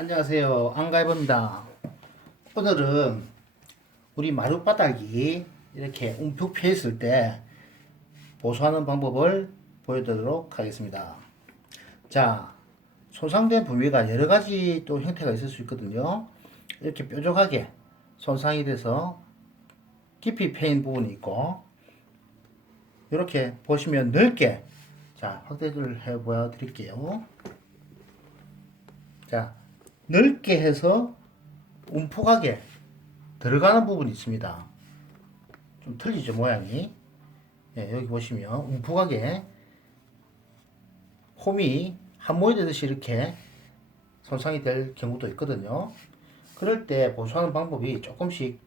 안녕하세요. 안가해봅니다. 오늘은 우리 마룻바닥이 이렇게 움푹 패 있을 때 보수하는 방법을 보여드리도록 하겠습니다. 자, 손상된 부위가 여러 가지 또 형태가 있을 수 있거든요. 이렇게 뾰족하게 손상이 돼서 깊이 패인 부분이 있고, 이렇게 보시면 넓게, 자, 확대를 해 보여드릴게요. 자, 넓게 해서 움푹하게 들어가는 부분이 있습니다. 좀 틀리죠, 모양이. 예, 여기 보시면 움푹하게 홈이 한 모이 되듯이 이렇게 손상이 될 경우도 있거든요. 그럴 때 보수하는 방법이 조금씩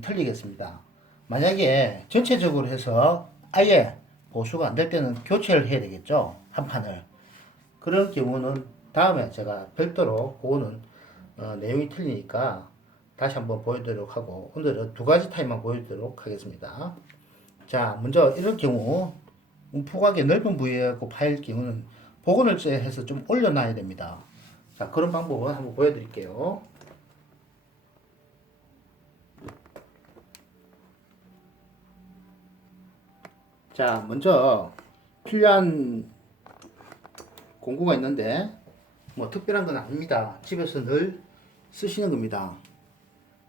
틀리겠습니다. 만약에 전체적으로 해서 아예 보수가 안 될 때는 교체를 해야 되겠죠, 한 판을. 그런 경우는 다음에 제가 별도로 그거는 내용이 틀리니까 다시 한번 보여드리도록 하고, 오늘은 두 가지 타입만 보여드리도록 하겠습니다. 자, 먼저 이런 경우 움푹하게 넓은 부위에 파일 경우는 복원을 해서 좀 올려놔야 됩니다. 자, 그런 방법은 한번 보여드릴게요. 자, 먼저 필요한 공구가 있는데 뭐 특별한 건 아닙니다. 집에서 늘 쓰시는 겁니다.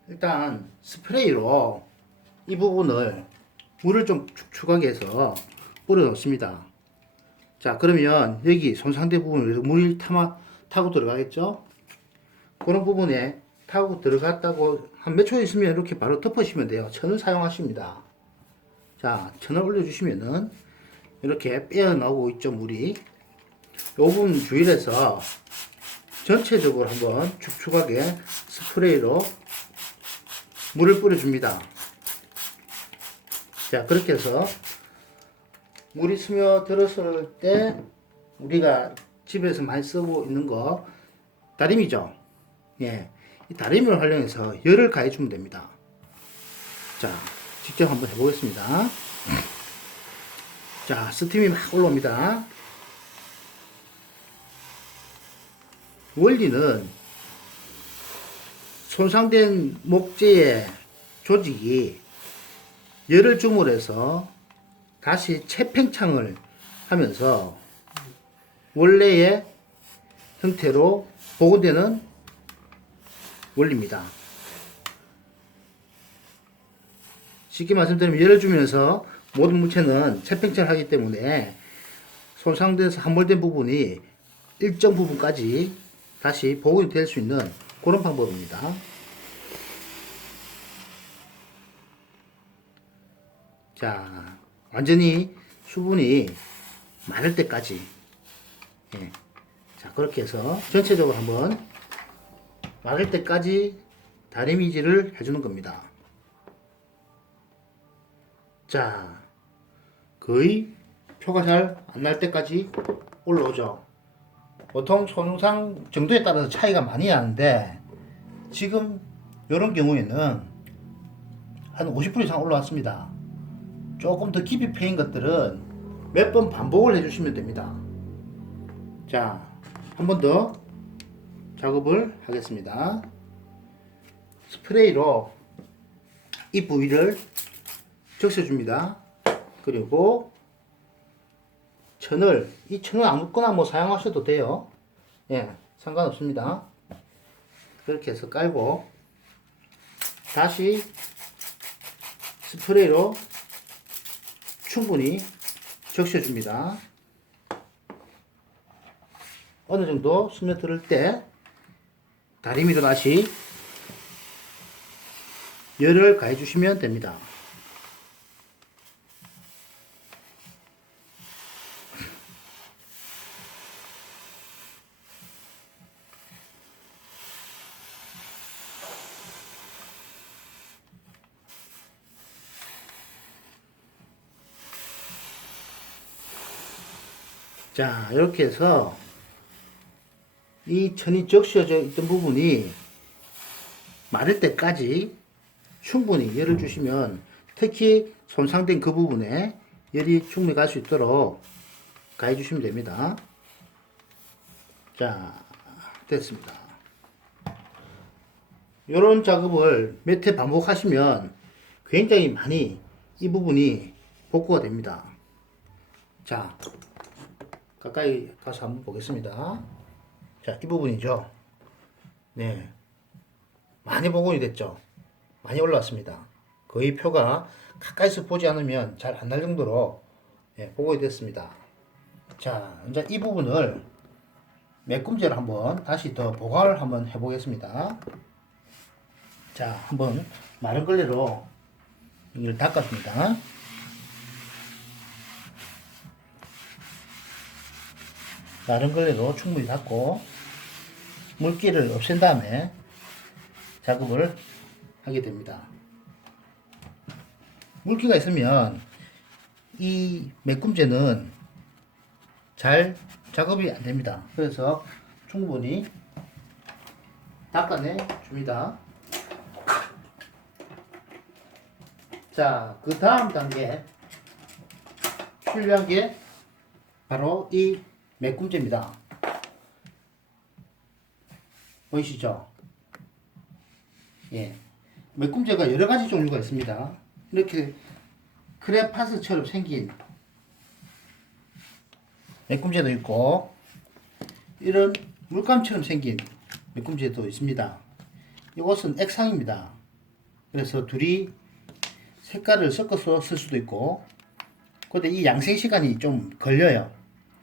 일단 스프레이로 이 부분을 물을 좀 축축하게 해서 뿌려 놓습니다. 자, 그러면 여기 손상된 부분에 물이 타고 들어가겠죠? 그런 부분에 타고 들어갔다고 한 몇 초 있으면 이렇게 바로 덮으시면 돼요. 천을 사용하십니다. 자, 천을 올려주시면은 이렇게 빼어나오고 있죠, 물이. 이 부분 주의를 해서 전체적으로 한번 축축하게 스프레이로 물을 뿌려줍니다. 자, 그렇게 해서 물이 스며들었을 때 우리가 집에서 많이 쓰고 있는 거 다림이죠. 예, 이 다림을 활용해서 열을 가해주면 됩니다. 자, 직접 한번 해보겠습니다. 자, 스팀이 막 올라옵니다. 원리는 손상된 목재의 조직이 열을 줌으로 해서 다시 재팽창을 하면서 원래의 형태로 복원되는 원리입니다. 쉽게 말씀드리면 열을 주면서 모든 물체는 재팽창을 하기 때문에 손상돼서 함몰된 부분이 일정 부분까지 다시 복원이 될 수 있는 그런 방법입니다. 자, 완전히 수분이 마를 때까지, 예. 자, 그렇게 해서 전체적으로 한번 마를 때까지 다리미질을 해주는 겁니다. 자, 거의 표가 잘 안 날 때까지 올라오죠. 보통 손상 정도에 따라서 차이가 많이 나는데 지금 이런 경우에는 한 50% 이상 올라왔습니다. 조금 더 깊이 패인 것들은 몇 번 반복을 해주시면 됩니다. 자, 한 번 더 작업을 하겠습니다. 스프레이로 이 부위를 적셔줍니다. 그리고 이 천을 아무거나 뭐 사용하셔도 돼요. 예, 상관없습니다. 그렇게 해서 깔고 다시 스프레이로 충분히 적셔줍니다. 어느 정도 스며들 때 다리미로 다시 열을 가해 주시면 됩니다. 자, 이렇게 해서 이 천이 적셔져 있던 부분이 마를 때까지 충분히 열을 주시면, 특히 손상된 그 부분에 열이 충분히 갈 수 있도록 가해 주시면 됩니다. 자, 됐습니다. 이런 작업을 몇 회 반복하시면 굉장히 많이 이 부분이 복구가 됩니다. 자, 가까이 가서 한번 보겠습니다. 자, 이 부분이죠. 네, 많이 복원이 됐죠. 많이 올라왔습니다. 거의 표가 가까이서 보지 않으면 잘 안 날 정도로 복원이 됐습니다. 자, 이제 이 부분을 메꿈제를 한번 다시 더 보강을 한번 해보겠습니다. 자, 한번 마른 걸레로 이걸 닦았습니다. 마른 걸레로 충분히 닦고 물기를 없앤 다음에 작업을 하게 됩니다. 물기가 있으면 이 메꿈제는 잘 작업이 안 됩니다. 그래서 충분히 닦아내 줍니다. 자, 그 다음 단계 필요한 게 바로 이 메꿈제입니다. 보이시죠? 예. 메꿈제가 여러 가지 종류가 있습니다. 이렇게 크레파스처럼 생긴 메꿈제도 있고, 이런 물감처럼 생긴 메꿈제도 있습니다. 이것은 액상입니다. 그래서 둘이 색깔을 섞어서 쓸 수도 있고, 근데 이 양생 시간이 좀 걸려요.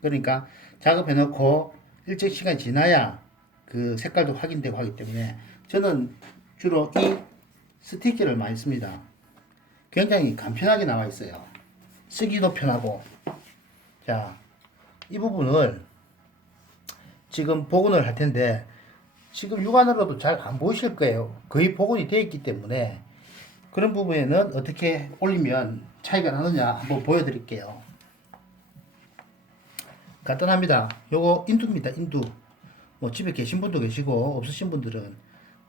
그러니까 작업해 놓고 일정 시간이 지나야 그 색깔도 확인되고 하기 때문에 저는 주로 이 스티커를 많이 씁니다. 굉장히 간편하게 나와 있어요. 쓰기도 편하고. 자, 이 부분을 지금 복원을 할 텐데 지금 육안으로도 잘 안 보이실 거예요. 거의 복원이 되어 있기 때문에 그런 부분에는 어떻게 올리면 차이가 나느냐 한번 보여드릴게요. 간단합니다. 요거 인두입니다. 인두. 뭐 집에 계신 분도 계시고 없으신 분들은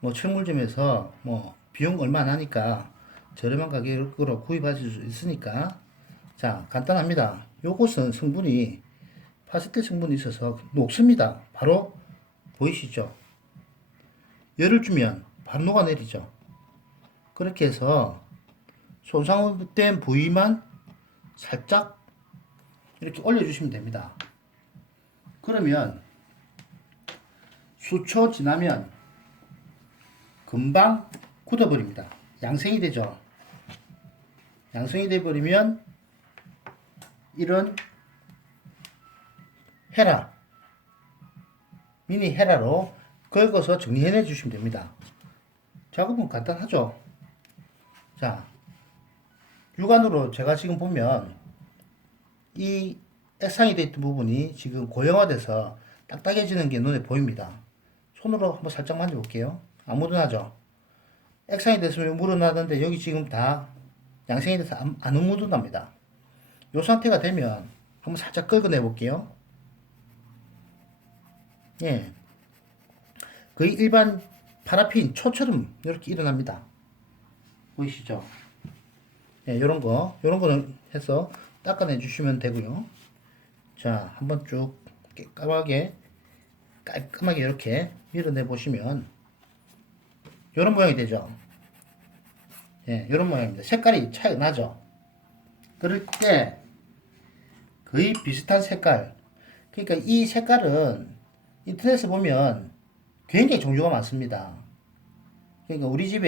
뭐 철물점에서 뭐 비용 얼마 안 하니까 저렴한 가격으로 구입하실 수 있으니까. 자, 간단합니다. 요것은 성분이 파스텔 성분이 있어서 녹습니다. 바로 보이시죠? 열을 주면 바로 녹아내리죠. 그렇게 해서 손상된 부위만 살짝 이렇게 올려주시면 됩니다. 그러면 수초 지나면 금방 굳어버립니다. 양생이 되죠. 양생이 돼버리면 이런 헤라, 미니 헤라로 긁어서 정리해 주시면 됩니다. 작업은 간단하죠. 자, 육안으로 제가 지금 보면 이 액상이 되어 있던 부분이 지금 고형화돼서 딱딱해지는 게 눈에 보입니다. 손으로 한번 살짝 만져볼게요. 안 묻어나죠? 액상이 됐으면 묻어나던데 여기 지금 다 양생이 돼서 안 묻어납니다. 이 상태가 되면 한번 살짝 긁어내 볼게요. 예. 거의 일반 파라핀 초처럼 이렇게 일어납니다. 보이시죠? 예, 요런 거는 해서 닦아내 주시면 되고요. 자, 한번 쭉 깔끔하게 이렇게 밀어내 보시면 요런 모양이 되죠. 예, 요런 모양입니다. 색깔이 차이가 나죠. 그럴 때 거의 비슷한 색깔. 그러니까 이 색깔은 인터넷에 보면 굉장히 종류가 많습니다. 그러니까 우리 집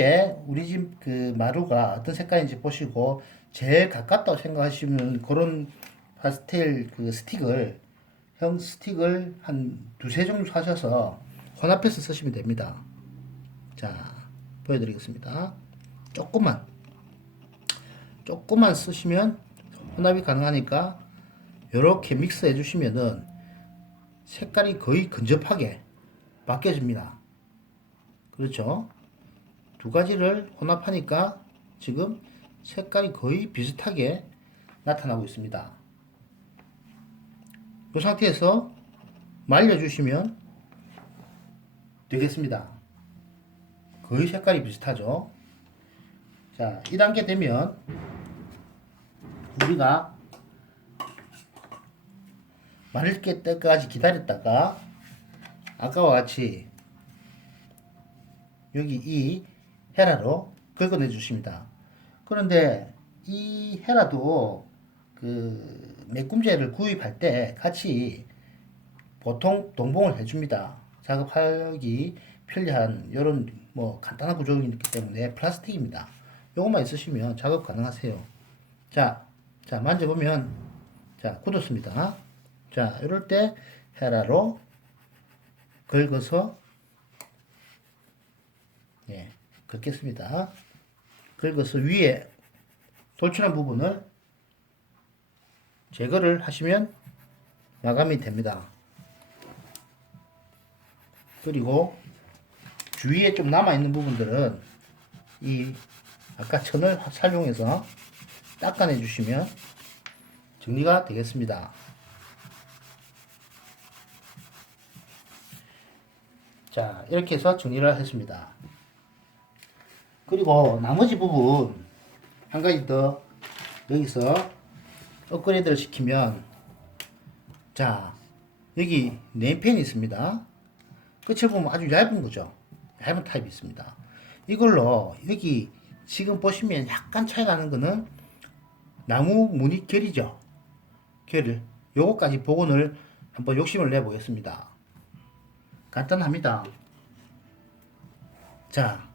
그 마루가 어떤 색깔인지 보시고 제일 가깝다고 생각하시면 그런 파스텔 그 스틱을 한 두세 종류 사셔서 혼합해서 쓰시면 됩니다. 자, 보여드리겠습니다. 조금만 쓰시면 혼합이 가능하니까 이렇게 믹스해 주시면은 색깔이 거의 근접하게 바뀌어집니다. 그렇죠? 두 가지를 혼합하니까 지금 색깔이 거의 비슷하게 나타나고 있습니다. 이 상태에서 말려주시면 되겠습니다. 거의 색깔이 비슷하죠. 자, 2단계 되면 우리가 마를 때까지 기다렸다가 아까와 같이 여기 이 헤라로 긁어내 주십니다. 그런데 이 헤라도 그 메꿈제를 구입할 때 같이 보통 동봉을 해줍니다. 작업하기 편리한 이런 뭐 간단한 구조이기 때문에 플라스틱입니다. 요것만 있으시면 작업 가능하세요. 자 만져보면 자 굳었습니다. 자 이럴 때 헤라로 긁어서 예, 긁겠습니다. 긁어서 위에 돌출한 부분을 제거를 하시면 마감이 됩니다. 그리고 주위에 좀 남아있는 부분들은 이 아까 천을 사용해서 닦아내 주시면 정리가 되겠습니다. 자 이렇게 해서 정리를 했습니다. 그리고 나머지 부분 한 가지 더 여기서 업그레이드를 시키면 자 여기 네임펜이 있습니다. 끝을 보면 아주 얇은 거죠. 얇은 타입이 있습니다. 이걸로 여기 지금 보시면 약간 차이 나는 거는 나무 무늬 결이죠. 결을 요거까지 복원을 한번 욕심을 내 보겠습니다. 간단합니다. 자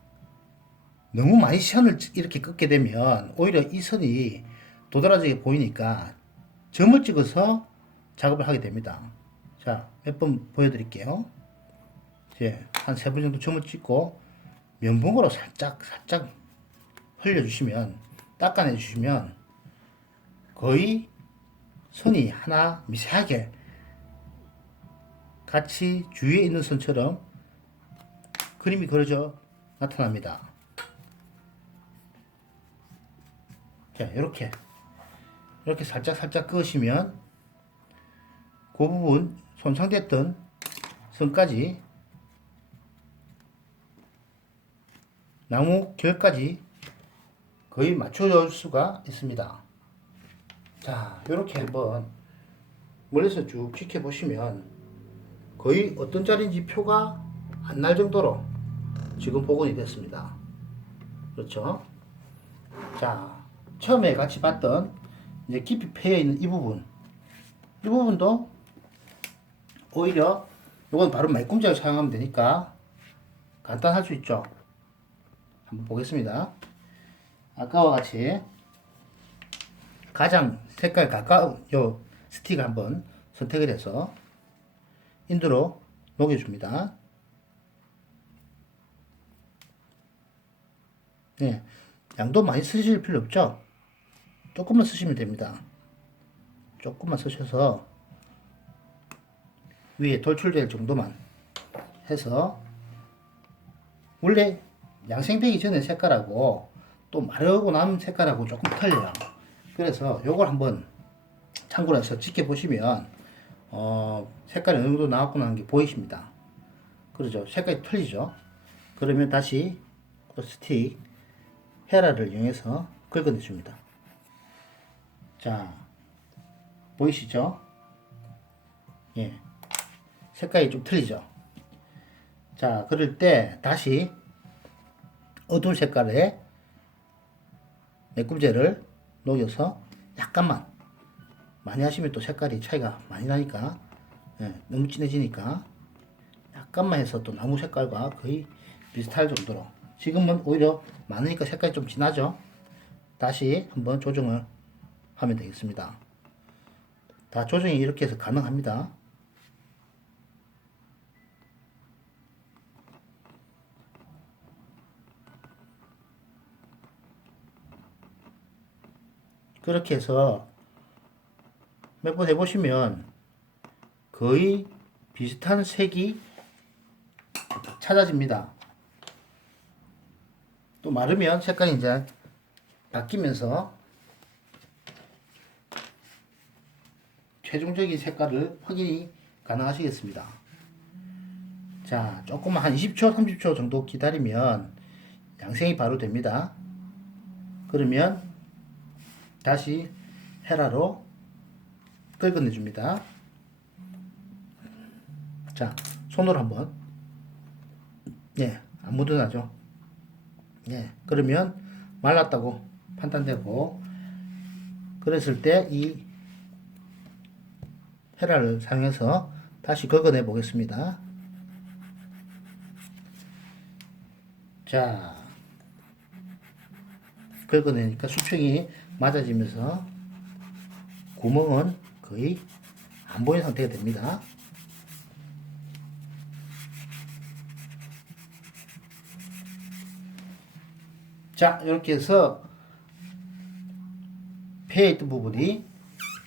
너무 많이 선을 이렇게 긋게 되면 오히려 이 선이 도드라지게 보이니까 점을 찍어서 작업을 하게 됩니다. 자, 몇 번 보여드릴게요. 이제 한 3번 정도 점을 찍고 면봉으로 살짝 흘려주시면 닦아내 주시면 거의 선이 하나 미세하게 같이 주위에 있는 선처럼 그림이 그려져 나타납니다. 자, 이렇게 살짝 그으시면 그 부분 손상됐던 선까지 나무 결까지 거의 맞춰줄 수가 있습니다. 자, 이렇게 한번 멀리서 쭉 지켜보시면 거의 어떤 자리인지 표가 안 날 정도로 지금 복원이 됐습니다. 그렇죠? 자, 처음에 같이 봤던 이제 깊이 패여 있는 이 부분도 오히려 이건 바로 말꿈자를 사용하면 되니까 간단할 수 있죠. 한번 보겠습니다. 아까와 같이 가장 색깔 가까운 요 스틱을 한번 선택을 해서 인두로 녹여줍니다. 네, 양도 많이 쓰실 필요 없죠. 조금만 쓰시면 됩니다. 조금만 쓰셔서 위에 돌출될 정도만 해서 원래 양생되기 전에 색깔하고 또 마르고 남은 색깔하고 조금 틀려요. 그래서 요걸 한번 참고로 해서 지켜보시면 색깔이 어느 정도 나왔구나 하는 게 보이십니다. 그러죠. 색깔이 틀리죠. 그러면 다시 그 스틱 헤라를 이용해서 긁어내 줍니다. 자, 보이시죠? 예. 색깔이 좀 틀리죠? 자, 그럴 때 다시 어두운 색깔의 메꿈제를 녹여서 약간만, 많이 하시면 또 색깔이 차이가 많이 나니까, 예, 너무 진해지니까 약간만 해서 또 나무 색깔과 거의 비슷할 정도로, 지금은 오히려 많으니까 색깔이 좀 진하죠? 다시 한번 조정을 하면 되겠습니다. 다 조정이 이렇게 해서 가능합니다. 그렇게 해서 몇 번 해보시면 거의 비슷한 색이 찾아집니다. 또 마르면 색깔이 이제 바뀌면서 최종적인 색깔을 확인이 가능하시겠습니다. 자, 조금만 한 20초, 30초 정도 기다리면 양생이 바로 됩니다. 그러면 다시 헤라로 긁어내 줍니다. 자, 손으로 한번, 네, 안 묻어나죠. 네, 그러면 말랐다고 판단되고, 그랬을 때 이 헤라를 사용해서 다시 긁어내 보겠습니다. 자, 긁어내니까 수평이 맞아지면서 구멍은 거의 안 보이는 상태가 됩니다. 자, 이렇게 해서 폐에 있던 부분이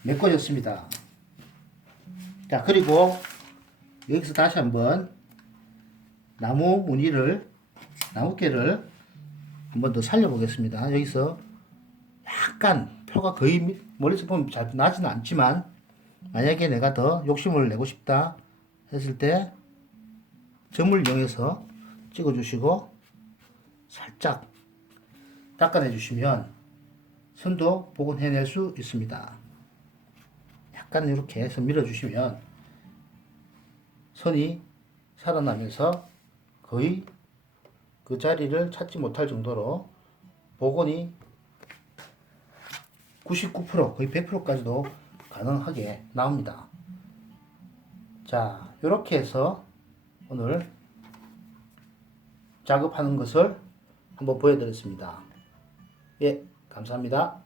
메꿔졌습니다. 자, 그리고 여기서 다시 한번 나무깨를 한번 더 살려보겠습니다. 여기서 약간 표가 거의 멀리서 보면 잘 나지는 않지만, 만약에 내가 더 욕심을 내고 싶다 했을 때 점을 이용해서 찍어주시고 살짝 닦아내 주시면 선도 복원해낼 수 있습니다. 약간 이렇게 해서 밀어주시면 선이 살아나면서 거의 그 자리를 찾지 못할 정도로 복원이 99% 거의 100%까지도 가능하게 나옵니다. 자, 이렇게 해서 오늘 작업하는 것을 한번 보여드렸습니다. 예, 감사합니다.